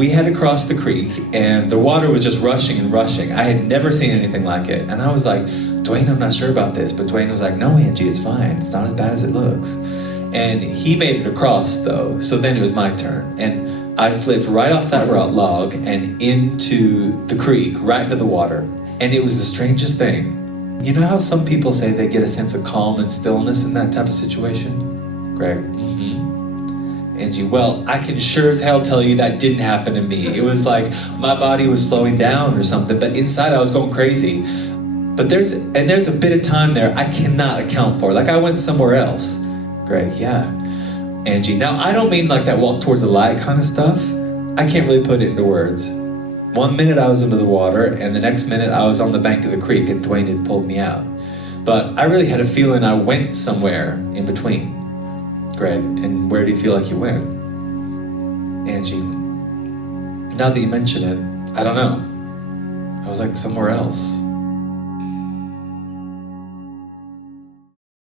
we had to cross the creek, and the water was just rushing and rushing. I had never seen anything like it. And I was like, Dwayne, I'm not sure about this. But Dwayne was like, no, Angie, it's fine. It's not as bad as it looks. And he made it across, though. So then it was my turn. And I slipped right off that log and into the creek, right into the water. And it was the strangest thing. You know how some people say they get a sense of calm and stillness in that type of situation? Greg? Mm-hmm. Angie, well, I can sure as hell tell you that didn't happen to me. It was like my body was slowing down or something, but inside I was going crazy. But there's a bit of time there I cannot account for. Like I went somewhere else. Greg, yeah. Angie, now I don't mean like that walk towards the light kind of stuff. I can't really put it into words. 1 minute I was under the water, and the next minute I was on the bank of the creek and Dwayne had pulled me out. But I really had a feeling I went somewhere in between. Greg, and where do you feel like you went? Angie, now that you mention it, I don't know. I was like somewhere else.